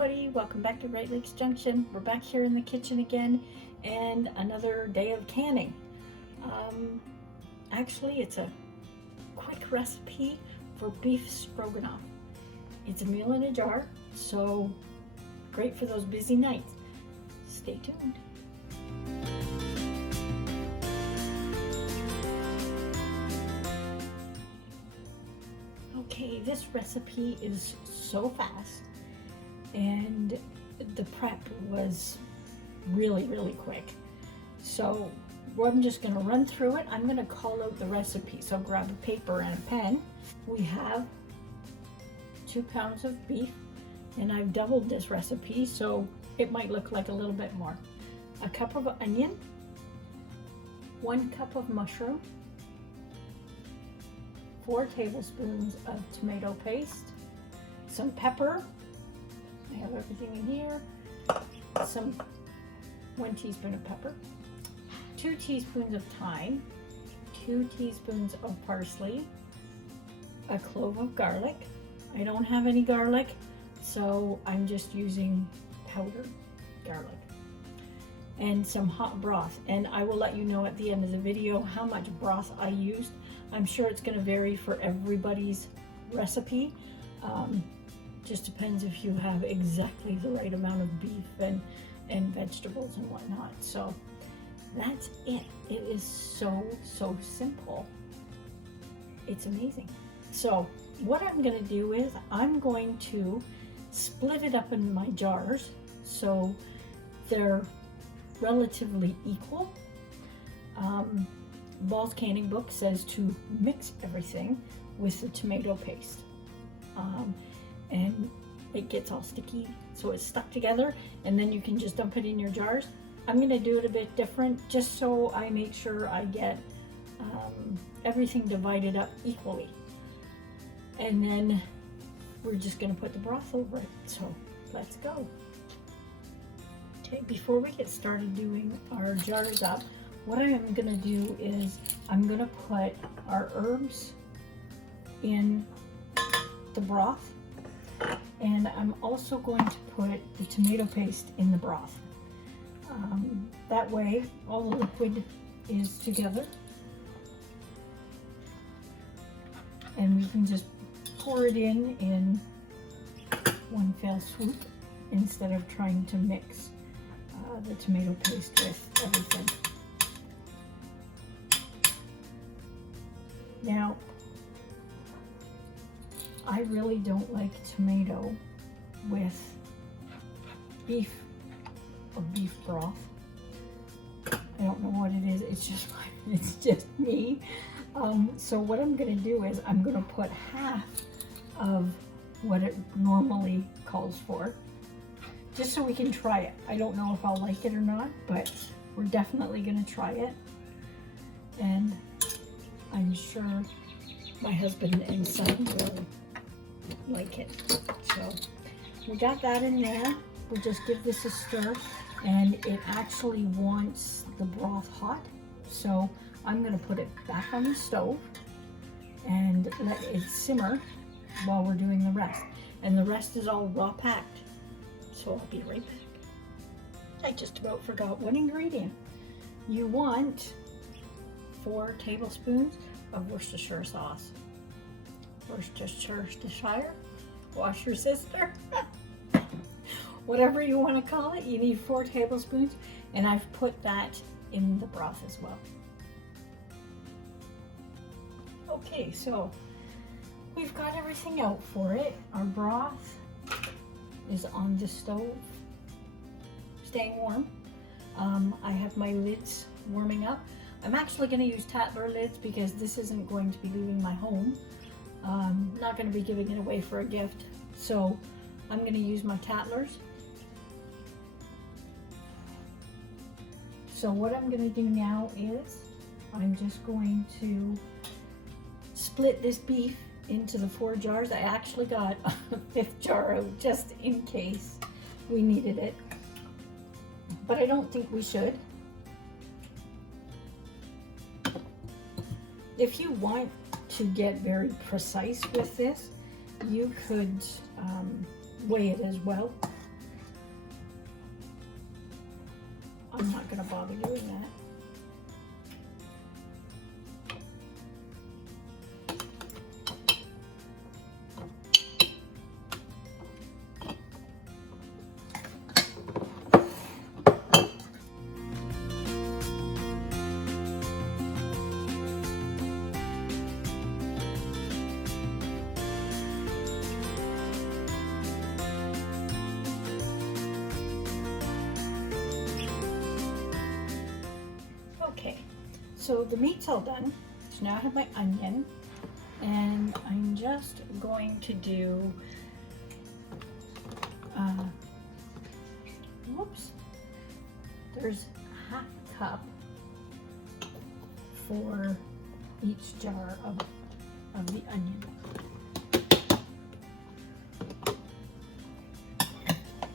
everybody, welcome back to Right Lakes Junction. We're back here in the kitchen again and another day of canning. Actually, it's a quick recipe for beef stroganoff. It's a meal in a jar, so great for those busy nights. Stay tuned. Okay, this recipe is so fast and the prep was really quick. So I'm just going to run through it. I'm going to call out the recipe. So grab a paper and a pen. We have 2 pounds of beef, and I've doubled this recipe so it might look like a little bit more. A cup of onion, 1 cup of mushroom, 4 tablespoons of tomato paste, some pepper, I have everything in here, 1 teaspoon of pepper, 2 teaspoons of thyme, 2 teaspoons of parsley, a clove of garlic. I don't have any garlic, so I'm just using powdered garlic, and some hot broth. And I will let you know at the end of the video how much broth I used. I'm sure it's going to vary for everybody's recipe. Just depends if you have exactly the right amount of beef and vegetables and whatnot. So that's it. It is so simple. It's amazing. So what I'm going to do is I'm going to split it up in my jars so they're relatively equal. Ball's canning book says to mix everything with the tomato paste, and it gets all sticky, so it's stuck together, and then you can just dump it in your jars. I'm going to do it a bit different just so I make sure I get everything divided up equally, and then we're just going to put the broth over it. So let's go. Okay, before we get started doing our jars up, what I am going to do is I'm going to put our herbs in the broth, and I'm also going to put the tomato paste in the broth. That way all the liquid is together, and we can just pour it in one fell swoop instead of trying to mix the tomato paste with everything. Now, I really don't like tomato with beef or beef broth. I don't know what it is. It's just me. So what I'm going to do is I'm going to put half of what it normally calls for, just so we can try it. I don't know if I'll like it or not, but we're definitely going to try it. And I'm sure my husband and son will like it. So we got that in there. We'll just give this a stir, and it actually wants the broth hot. So I'm going to put it back on the stove and let it simmer while we're doing the rest. And the rest is all raw packed. So I'll be right back. I just about forgot one ingredient. You want 4 tablespoons of Worcestershire sauce. Worcestershire? Wash your sister? Whatever you want to call it, you need 4 tablespoons, and I've put that in the broth as well. Okay, so we've got everything out for it. Our broth is on the stove, staying warm. I have my lids warming up. I'm actually going to use Tatler lids because this isn't going to be leaving my home. I'm not going to be giving it away for a gift, so I'm going to use my Tatlers. So what I'm going to do now is I'm just going to split this beef into the 4 jars. I actually got a 5th jar out just in case we needed it, but I don't think we should. If you want to get very precise with this, you could weigh it as well. I'm not going to bother doing that. Okay, so the meat's all done. So now I have my onion, and I'm just going to do, whoops, there's half a cup for each jar of the onion.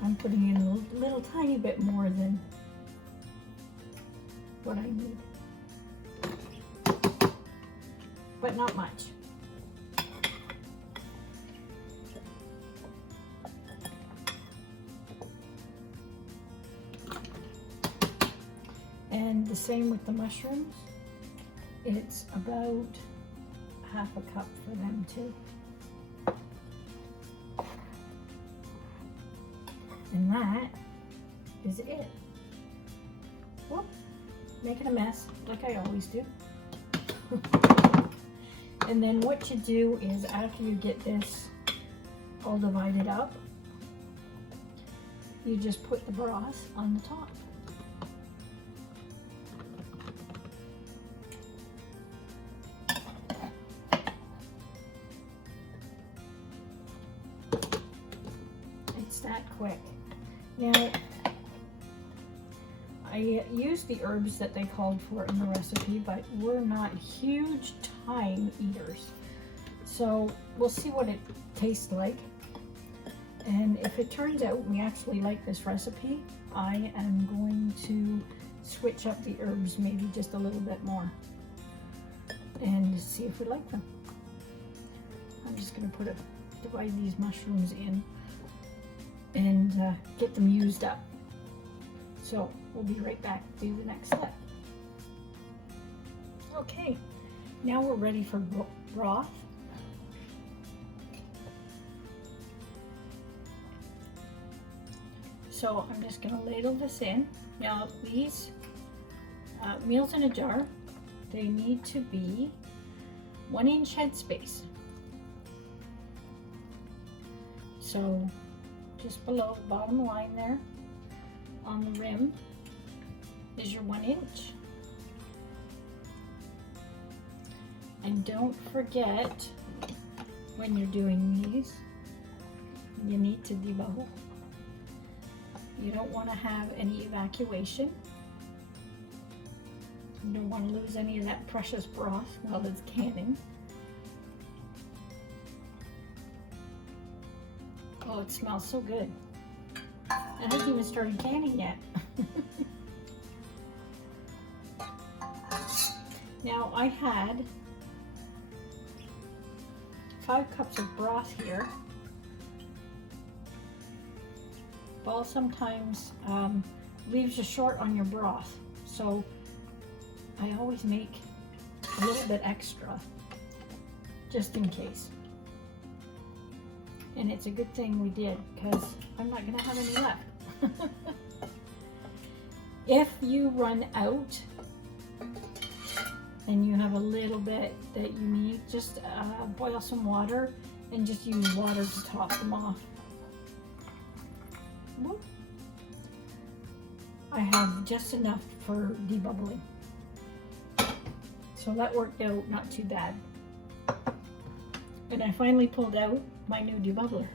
I'm putting in a little tiny bit more than what I need, but not much. And the same with the mushrooms. It's about half a cup for them too. And that is it. Whoop. Making a mess, like I always do. And then what you do is, after you get this all divided up, you just put the broth on the top. It's that quick. Now, I used the herbs that they called for in the recipe, but we're not huge thyme eaters. So we'll see what it tastes like. And if it turns out we actually like this recipe, I am going to switch up the herbs maybe just a little bit more and see if we like them. I'm just going to divide these mushrooms in and get them used up. So we'll be right back to do the next step. Okay, now we're ready for broth. So I'm just going to ladle this in. Now these meals in a jar, they need to be 1 inch headspace. So just below the bottom line there, on the rim, is your 1 inch. And don't forget, when you're doing these, you need to debubble. You don't want to have any evacuation. You don't want to lose any of that precious broth while it's canning. Oh, it smells so good. It hasn't even started canning yet. Now I had 5 cups of broth here. Ball sometimes leaves you short on your broth, so I always make a little bit extra just in case. And it's a good thing we did, because I'm not going to have any left. If you run out and you have a little bit that you need, just boil some water and just use water to top them off. Whoop. I have just enough for debubbling, so that worked out not too bad. And I finally pulled out my new debubbler.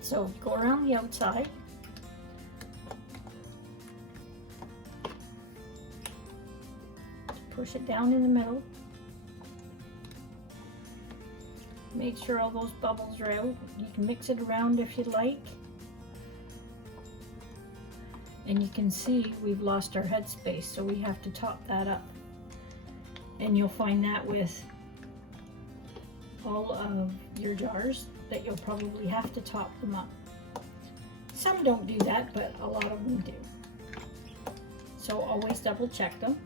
So go around the outside. Push it down in the middle. Make sure all those bubbles are out. You can mix it around if you like. And you can see we've lost our headspace, so we have to top that up. And you'll find that with all of your jars, that you'll probably have to top them up. Some don't do that, but a lot of them do. So always double check them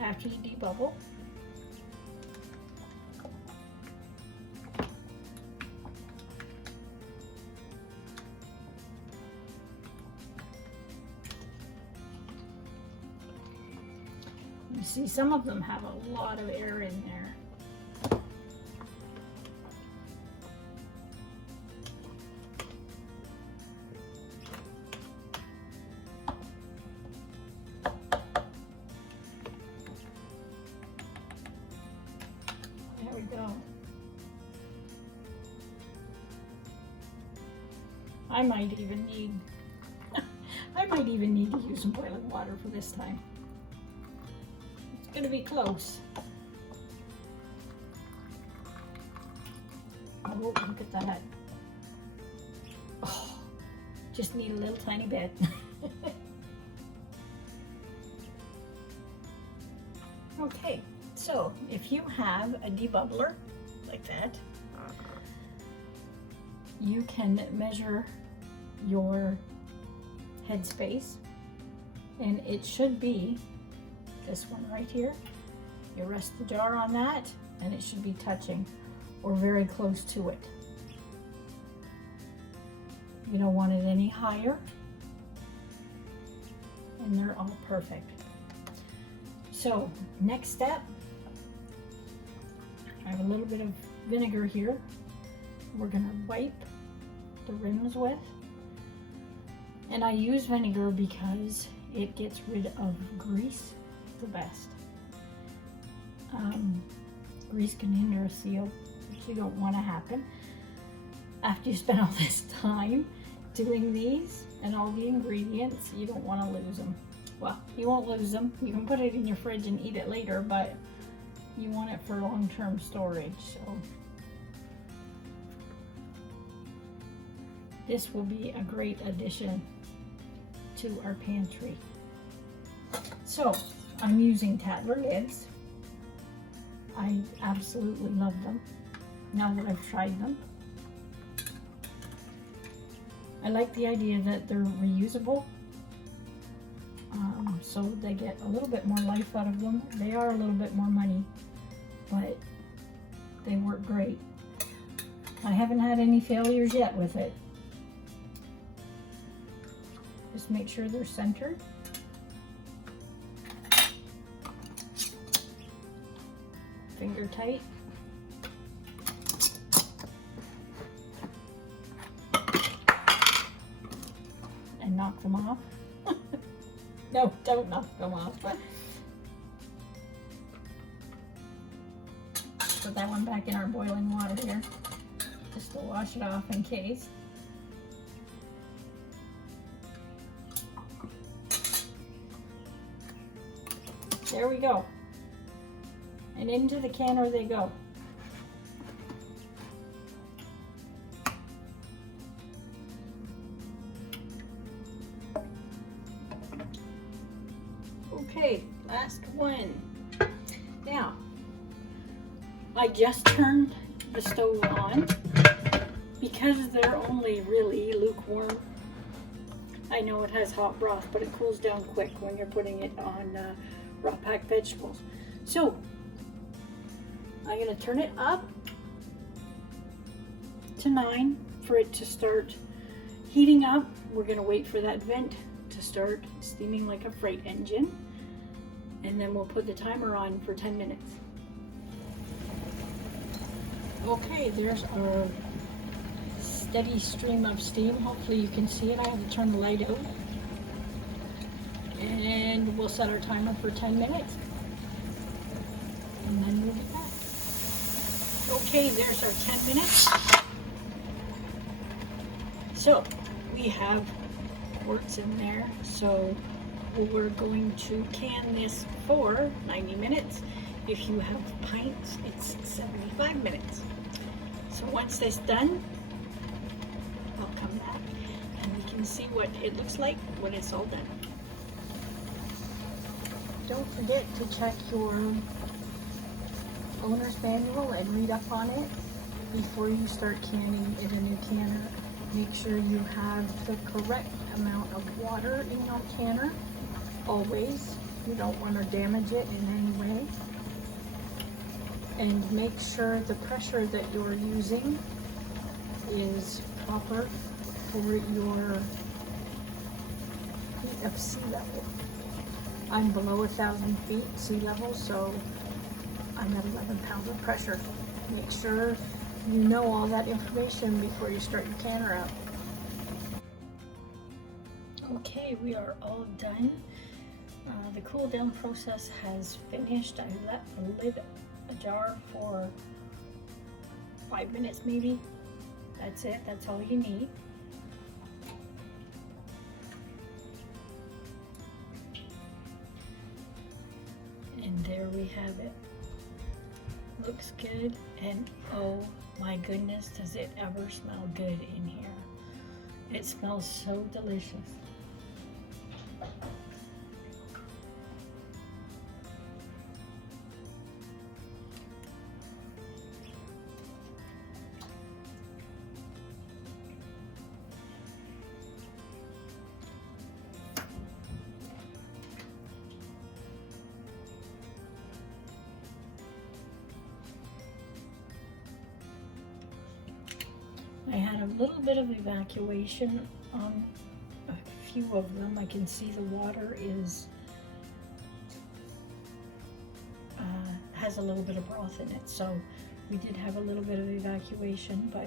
after you debubble. You see, some of them have a lot of air in there. There we go. I might even need to use some boiling water for this time. It's gonna be close. Oh, look at that. Oh, just need a little tiny bit. Okay, so if you have a debubbler like that, you can measure your headspace, and it should be this one right here. You rest the jar on that and it should be touching or very close to it. You don't want it any higher, and they're all perfect. So next step, I have a little bit of vinegar here we're gonna wipe the rims with. And I use vinegar because it gets rid of grease the best. Grease can hinder a seal, which you don't want to happen. After you spend all this time doing these and all the ingredients, you don't want to lose them. Well, you won't lose them. You can put it in your fridge and eat it later, but you want it for long-term storage. So this will be a great addition to our pantry. So I'm using Tatler lids. I absolutely love them now that I've tried them. I like the idea that they're reusable, so they get a little bit more life out of them. They are a little bit more money, but they work great. I haven't had any failures yet with it. Just make sure they're centered. Finger tight. And knock them off. No, don't knock them off. Put that one back in our boiling water here, just to wash it off in case. There we go. And into the canner they go. Okay, last one. Now, I just turned the stove on because they're only really lukewarm. I know it has hot broth, but it cools down quick when you're putting it on raw packed vegetables. So I'm going to turn it up to 9 for it to start heating up. We're going to wait for that vent to start steaming like a freight engine, and then we'll put the timer on for 10 minutes. Okay, there's our steady stream of steam. Hopefully you can see it. I have to turn the light out. And we'll set our timer for 10 minutes. And then we'll be back. Okay, there's our 10 minutes. So we have quarts in there. So we're going to can this for 90 minutes. If you have pints, it's 75 minutes. So once that's done, I'll come back and we can see what it looks like when it's all done. Don't forget to check your owner's manual and read up on it before you start canning in a new canner. Make sure you have the correct amount of water in your canner, always. You don't want to damage it in any way. And make sure the pressure that you're using is proper for your heat of sea level. I'm below 1,000 feet sea level, so I'm at 11 pounds of pressure. Make sure you know all that information before you start your canner out. Okay, we are all done. The cool down process has finished. I let the lid ajar for 5 minutes maybe. That's it, that's all you need. And there we have it. Looks good, and oh my goodness, does it ever smell good in here. It smells so delicious. I had a little bit of evacuation on a few of them. I can see the water is has a little bit of broth in it, so we did have a little bit of evacuation, but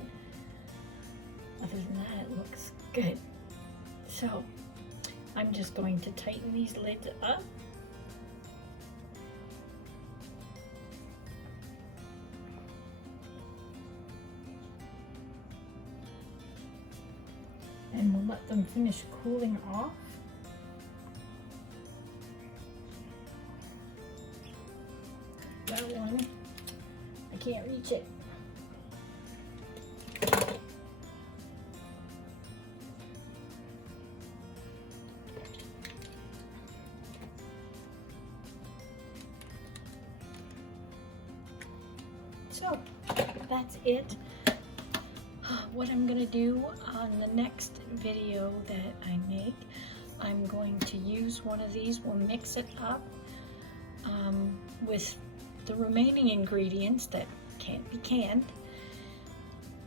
other than that, it looks good. So I'm just going to tighten these lids up. And we'll let them finish cooling off. That one, I can't reach it. So that's it. What I'm gonna do on the next video that I make, I'm going to use one of these. We'll mix it up with the remaining ingredients that can't be canned,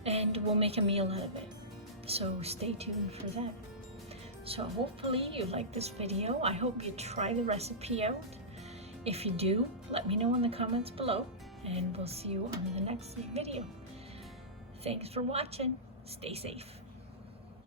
and we'll make a meal out of it. So stay tuned for that. So hopefully you like this video. I hope you try the recipe out. If you do, let me know in the comments below, and we'll see you on the next video. Thanks for watching. Stay safe.